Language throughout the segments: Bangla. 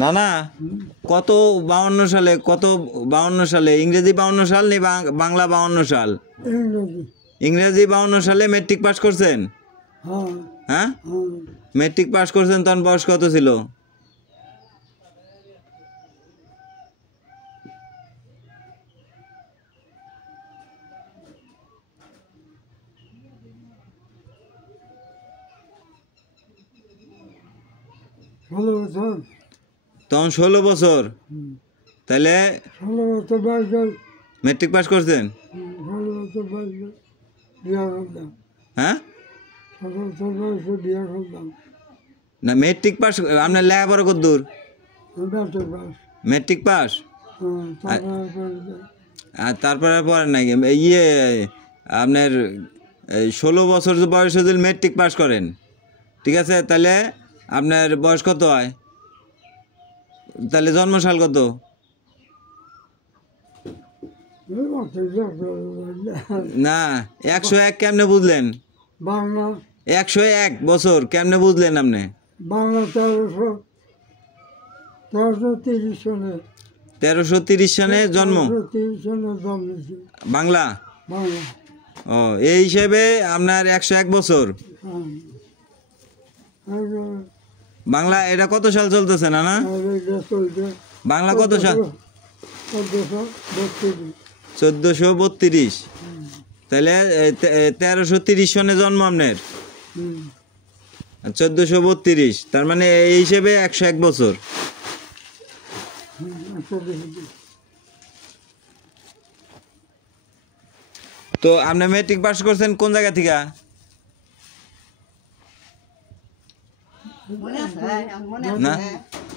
না না, কত 52 সালে, কত 52 সালে ইংরেজি 52 সাল নি বাংলা 52 সাল? ইংরেজি। ইংরেজি 52 সালে মেট্রিক পাস করছেন? হ্যাঁ হ্যাঁ, হ্যাঁ। মেট্রিক পাস করছেন তখন বয়স কত ছিল? ষোলো বছর। তখন 16 বছর। তাহলে 16 বছর বয়সে মেট্রিক পাস করছেন? 16 বছর বয়সে বিয়ে করলাম। হ্যাঁ, 16 বছর বয়সে বিয়ে করলাম। না মেট্রিক পাস আপনার লেখাপড়া কত দূর? Matric pass. মেট্রিক পাস, তারপরে আর তারপরে পরে নাকি ইয়ে আপনার 16 বছর বয়সে যদি মেট্রিক পাস করেন, ঠিক আছে, তাহলে আপনার বয়স কত হয়? তাহলে জন্মসাল কত? না 101 কেমনে বুঝলেন? বাংলা 101 বছর কেমনে বুঝলেন আপনি? বাংলা 1330 সনে। 1330 সনে জন্ম? 1330 সনে জন্মেছি। বাংলা? বাংলা। ও, এই হিসেবে আপনার 101 বছর। বাংলা এটা কত সাল চলতেছে না না? বাংলা কত সাল? 1432। তাহলে 1330 সনে জন্ম আপনার, 1432, তার মানে এই হিসেবে 101 বছর। তো আপনি মেট্রিক পাস করছেন কোন জায়গা থেকে? না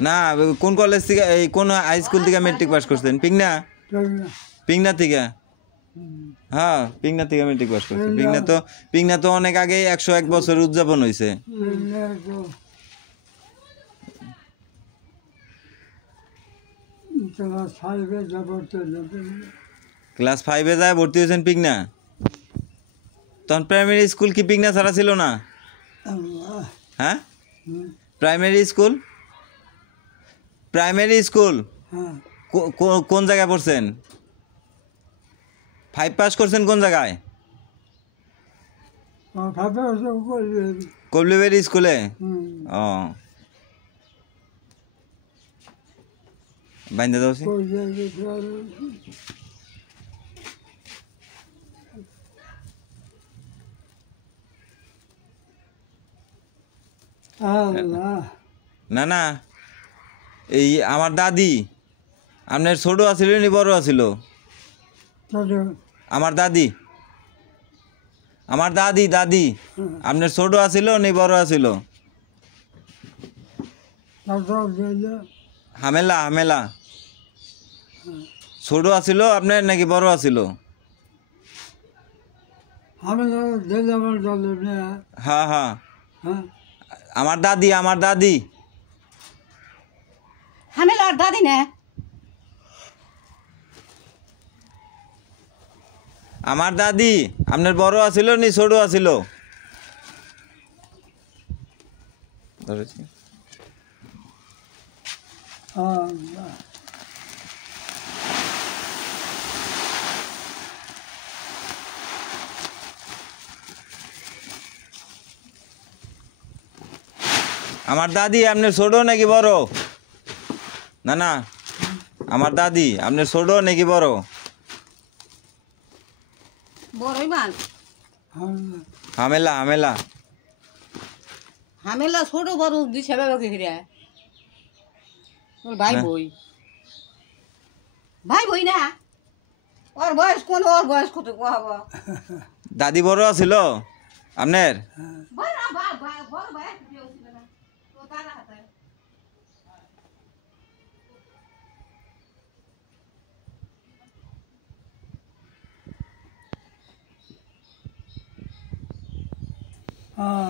না, কোন কলেজ থেকে, এই কোন হাই স্কুল থেকে মেট্রিক পাস করছেন? পিংনা? পিংনা থেকে? হ্যাঁ, পিংনা থেকে মেট্রিক পাস করছেন। পিংনা তো অনেক আগে 101 বছর উদযাপন হয়েছে। ক্লাস 5-এ যায় ভর্তি হয়েছেন পিংনা? তখন প্রাইমারি স্কুল কি পিংনা ছাড়া ছিল না? হ্যাঁ, প্রাইমারি স্কুল, প্রাইমারি স্কুল কোন জায়গায় পড়ছেন? 5 পাস করছেন কোন জায়গায়? কবলিবেরি স্কুলে? ও, বাইন্দা দাও। না না, এই আমার দাদি, আপনার ছোট আছিল নি বড় আছিল? আমার দাদি, আমার দাদি, দাদি আপনার ছোট আছিল নি বড় আছিল? হামেলা, হামেলা ছোট আছিল আপনার নাকি বড় আছিল? হ্যাঁ হ্যাঁ, আমার দাদি, আমার দাদি। হামেলার দাদি না? আমার দাদি আপনার বড় আছিল নি ছোট আছিল? আমার দাদি আপনার ছোট নাকি বড়? না না, আমার দাদি আপনার ছোট নাকি বড়? বড়ই মান। হামেলা, হামেলা। হামেলা ছোট বড় দিছে বাবাকে হিরে। ওর ভাই বই। ভাই বই না? ওর বয়স কোন, ওর বয়স কত কহব? দাদি বড় আছিল আপনার? বড় বড় ভাই ছিল না। তো তারা হাতে। Ah,